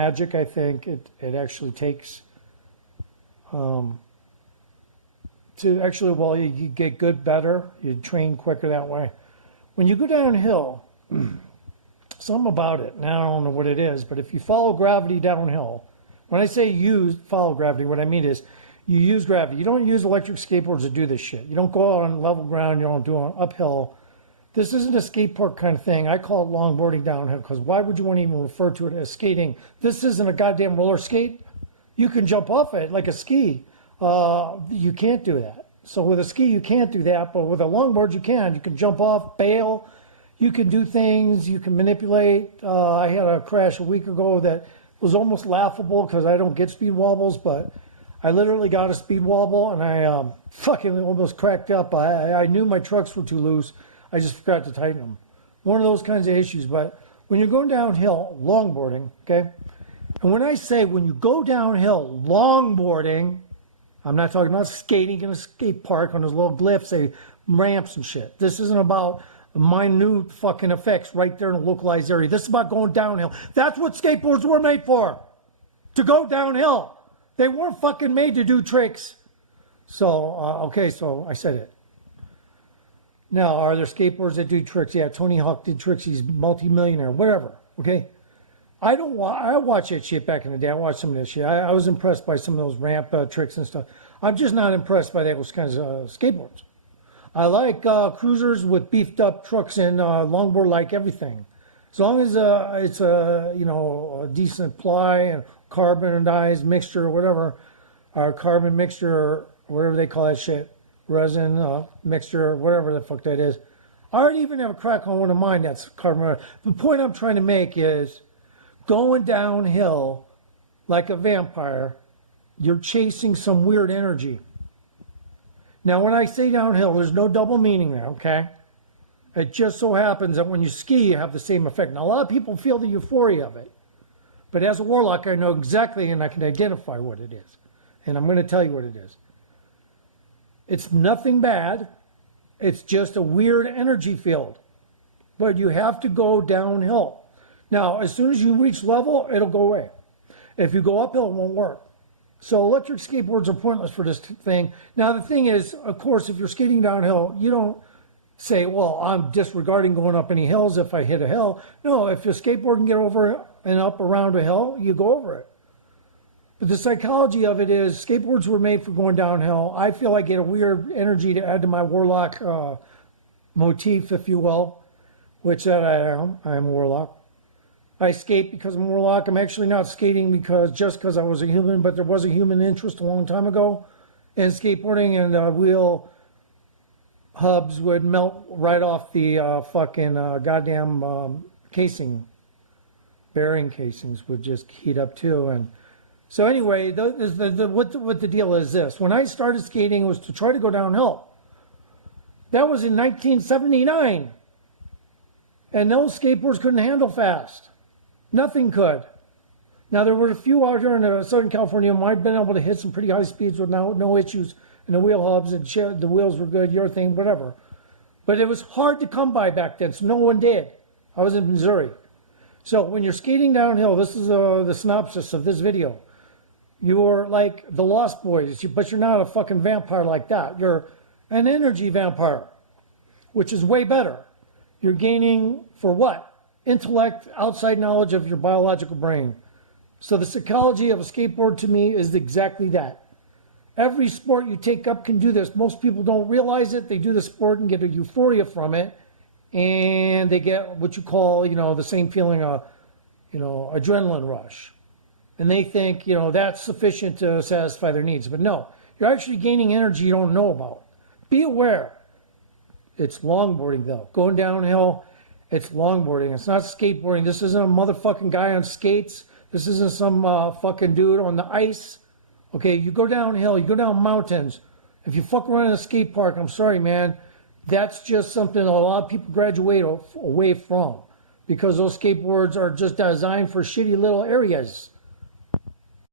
magic, I think. It actually takes to actually, well, you get good better, you train quicker that way. When you go downhill, something about it, now I don't know what it is, but if you follow gravity downhill, when I say follow gravity, what I mean is you use gravity. You don't use electric skateboards to do this shit. You don't go out on level ground, you don't do it uphill. This isn't a skate park kind of thing. I call it longboarding downhill because why would you want to even refer to it as skating? This isn't a goddamn roller skate. You can jump off it like a ski. You can't do that. So with a ski, you can't do that, but with a longboard, you can. You can jump off, bail. You can do things. You can manipulate. I had a crash a week ago that was almost laughable because I don't get speed wobbles, but I literally got a speed wobble and I fucking almost cracked up. I knew my trucks were too loose. I just forgot to tighten them. One of those kinds of issues. But when you're going downhill, longboarding, okay? And when I say when you go downhill, longboarding, I'm not talking about skating in a skate park on those little glyphs, say ramps and shit. This isn't about minute fucking effects right there in a localized area. This is about going downhill. That's what skateboards were made for, to go downhill. They weren't fucking made to do tricks. So, okay, so I said it. Now, are there skateboards that do tricks? Yeah, Tony Hawk did tricks. He's multi-millionaire, whatever, okay? I watched that shit back in the day. I watched some of that shit. I was impressed by some of those ramp tricks and stuff. I'm just not impressed by those kinds of skateboards. I like cruisers with beefed up trucks and longboard like everything. As long as it's a decent ply and carbonized mixture or whatever, or carbon mixture, whatever they call that shit, resin mixture, whatever the fuck that is. I already even have a crack on one of mine that's carbon. The point I'm trying to make is going downhill like a vampire, you're chasing some weird energy. Now, when I say downhill, there's no double meaning there, okay? It just so happens that when you ski, you have the same effect. Now, a lot of people feel the euphoria of it. But as a warlock, I know exactly and I can identify what it is. And I'm going to tell you what it is. It's nothing bad. It's just a weird energy field. But you have to go downhill. Now, as soon as you reach level, it'll go away. If you go uphill, it won't work. So electric skateboards are pointless for this thing. Now, the thing is, of course, if you're skating downhill, you don't say, well, I'm disregarding going up any hills if I hit a hill. No, if a skateboard can get over and up around a hill, you go over it. But the psychology of it is skateboards were made for going downhill. I feel I get a weird energy to add to my warlock motif, if you will, which that I am. I am a warlock. I skate because I'm a warlock. I'm actually not skating because I was a human, but there was a human interest a long time ago in skateboarding, and wheel hubs would melt right off the fucking goddamn casing. Bearing casings would just heat up too. And so anyway, what the deal is this. When I started skating, it was to try to go downhill. That was in 1979. And those skateboards couldn't handle fast. Nothing could. Now, there were a few out here in Southern California who might have been able to hit some pretty high speeds with no issues. And the wheel hubs and the wheels were good, your thing, whatever. But it was hard to come by back then, so no one did. I was in Missouri. So when you're skating downhill, this is the synopsis of this video. You're like the Lost Boys, but you're not a fucking vampire like that. You're an energy vampire, which is way better. You're gaining, for what? Intellect, outside knowledge of your biological brain. So the psychology of a skateboard to me is exactly that. Every sport you take up can do this. Most people don't realize it. They do the sport and get a euphoria from it. And they get what you call, the same feeling of, adrenaline rush. And they think, that's sufficient to satisfy their needs. But no, you're actually gaining energy you don't know about. Be aware. It's longboarding, though. Going downhill, it's longboarding. It's not skateboarding. This isn't a motherfucking guy on skates. This isn't some fucking dude on the ice. Okay, you go downhill, you go down mountains. If you fuck around in a skate park, I'm sorry, man. That's just something a lot of people graduate away from because those skateboards are just designed for shitty little areas.